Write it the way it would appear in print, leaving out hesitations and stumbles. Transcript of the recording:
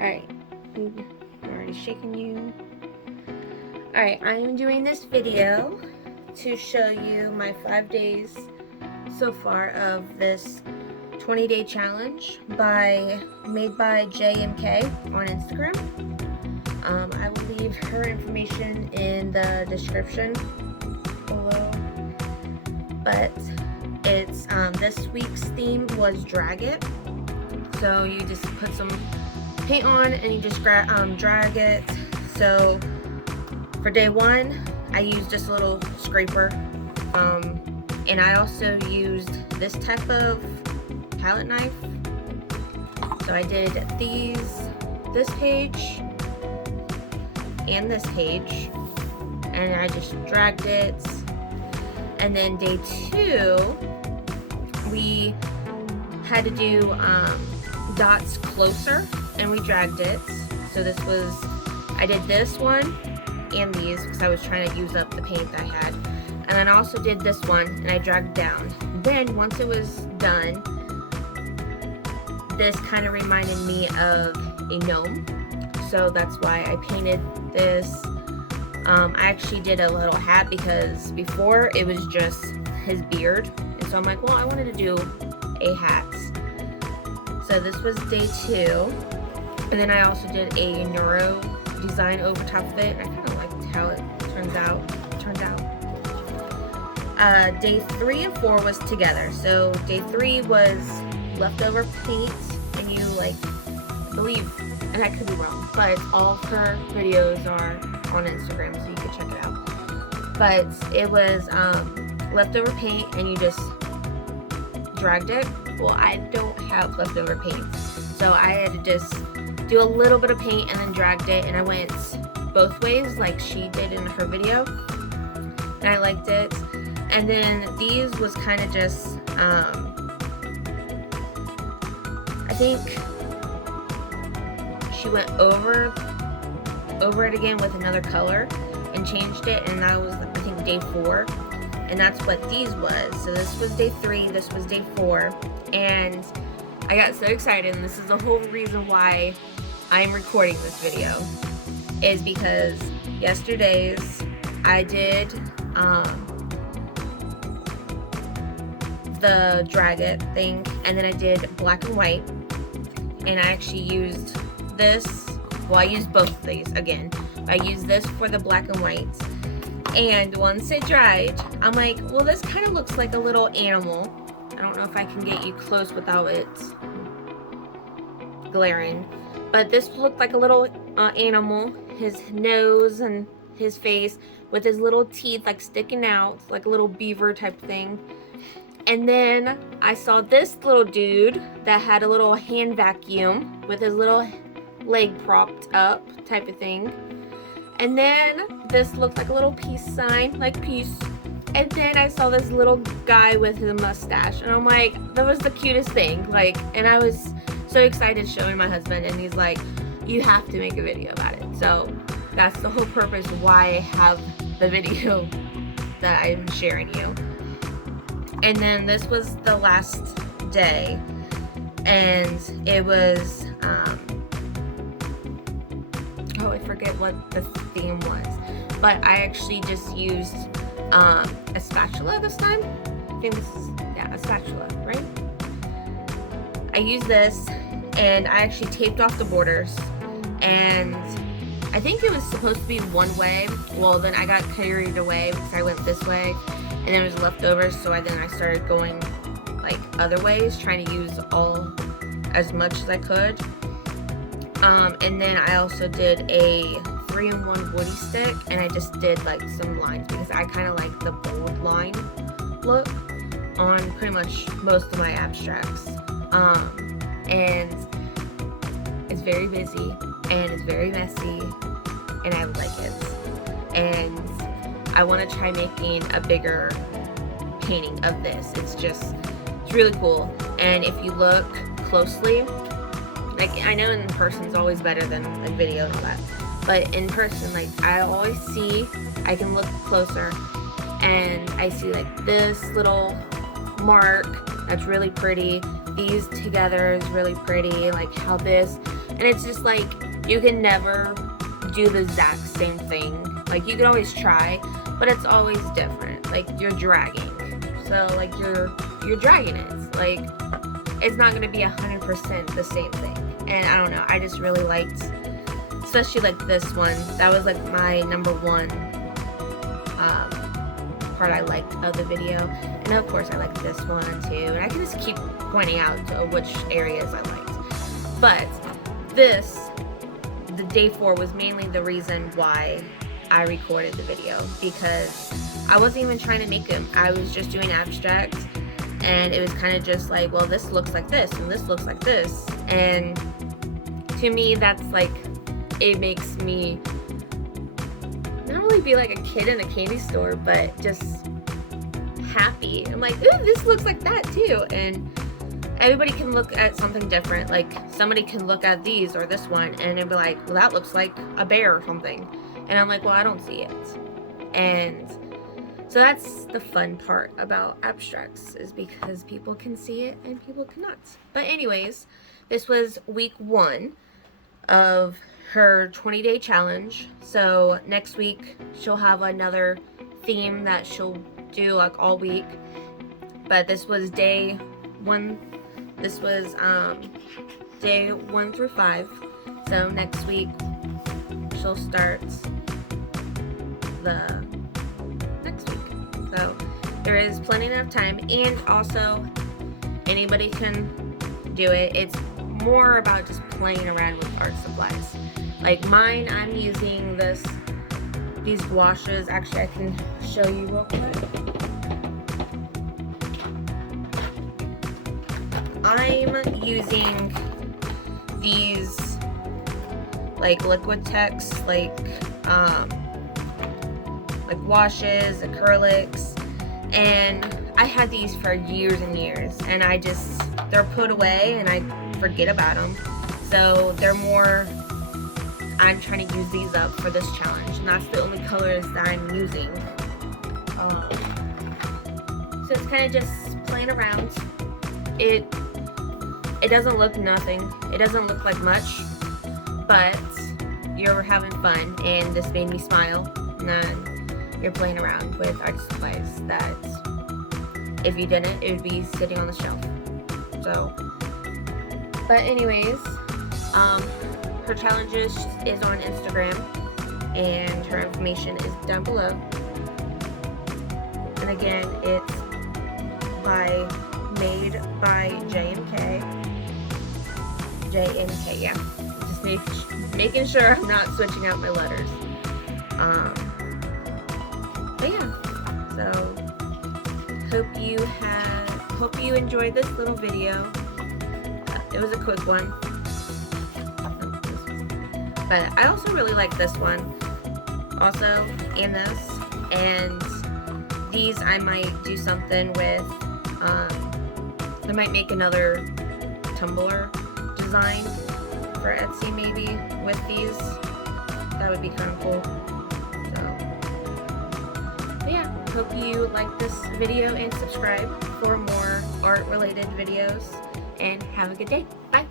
Alright, I'm already shaking you. Alright, I am doing this video to show you my 5 days so far of this 20-day challenge made by JMK on Instagram. I will leave her information in the description below. But it's this week's theme was Drag It. So you just put some paint on and you just drag it. So for day 1, I used just a little scraper, and I also used this type of palette knife. So I did this page and this page, and I just dragged it. And then day 2, we had to do dots closer, and we dragged it. So I did this one and these because I was trying to use up the paint that I had. And then I also did this one and I dragged down. Then once it was done, this kind of reminded me of a gnome. So that's why I painted this. I actually did a little hat because before it was just his beard. And so I'm like, well, I wanted to do a hat. So this was day 2. And then I also did a neuro design over top of it. I kind of liked how it turned out. Day 3 and 4 was together. So day 3 was leftover paint, and you I believe, and I could be wrong, but all of her videos are on Instagram, so you can check it out. But it was leftover paint, and you just dragged it. Well, I don't have leftover paint, so I had to just do a little bit of paint and then dragged it, and I went both ways like she did in her video, and I liked it. And then these was kind of just I think she went over it again with another color and changed it, and that was, I think, day 4, and that's what these was. So this was day 3, this was day 4, and I got so excited, and this is the whole reason why I'm recording this video, is because yesterday's I did the drag it thing, and then I did black and white, and I actually used this. Well, I used both of these again. I used this for the black and white, and once it dried, I'm like, well, this kind of looks like a little animal. I don't know if I can get you close without it glaring, but this looked like a little animal. His nose and his face with his little teeth sticking out like a little beaver type thing. And then I saw this little dude that had a little hand vacuum with his little leg propped up type of thing. And then this looked like a little peace sign, like peace. And then I saw this little guy with his mustache, and I'm like, that was the cutest thing. And I was so excited showing my husband, and he's like, you have to make a video about it. So that's the whole purpose why I have the video that I'm sharing you. And then this was the last day, and it was oh, I forget what the theme was, but I actually just used a spatula this time. I think this is, yeah, a spatula, right? I used this, and I actually taped off the borders, and I think it was supposed to be one way. Well, then I got carried away because I went this way, and then it was leftovers, so then I started going other ways, trying to use as much as I could. And then I also did a 3-in-1 woody stick, and I just did some lines because I kind of like the bold line look on pretty much most of my abstracts. And it's very busy, and it's very messy, and I like it. And I want to try making a bigger painting of this. It's really cool. And if you look closely, I know in person is always better than video and all that, but in person, I always see, I can look closer, and I see this little mark that's really pretty. These together is really pretty, how this, And it's just like, you can never do the exact same thing. Like, you can always try, but it's always different. Like, you're dragging. So, like, you're dragging it. Like, it's not going to be 100% the same thing. And I don't know, I just really liked, especially like this one. That was like my number one part I liked of the video. And of course I liked this one too. And I can just keep pointing out which areas I liked. But this, the day 4, was mainly the reason why I recorded the video, because I wasn't even trying to make them. I was just doing abstract, and it was kind of just like, well, this looks like this and this looks like this. And to me, that's like, it makes me not really be like a kid in a candy store, but just happy. I'm like, ooh, this looks like that too. And everybody can look at something different. Like, somebody can look at these or this one and they'd be like, well, that looks like a bear or something. And I'm like, well, I don't see it. And so that's the fun part about abstracts, is because people can see it and people cannot. But anyways, this was week 1 of her 20-day challenge. So next week she'll have another theme that she'll do like all week. But this was day 1. This was day 1 through 5. So next week she'll start the next week. So there is plenty of time, and also anybody can do it. It's more about just playing around with art supplies. Like mine, I'm using these gouaches. Actually, I can show you real quick. I'm using these like Liquitex, like washes, acrylics, and I had these for years and years, and they're put away and I forget about them. So they're more, I'm trying to use these up for this challenge, and that's the only colors that I'm using. So it's kind of just playing around. It doesn't look nothing. It doesn't look like much, but you're having fun, and this made me smile. And you're playing around with art supplies that, if you didn't, it would be sitting on the shelf. So, but anyways, her challenges is on Instagram, and her information is down below. And again, it's made by JNK, yeah. Just making sure I'm not switching out my letters. But yeah, so hope you enjoyed this little video. It was a quick one, but I also really like this one also, and this, and these I might do something with. I might make another tumbler design for Etsy maybe with these. That would be kind of cool. But yeah, hope you like this video and subscribe for more art related videos, and have a good day. Bye.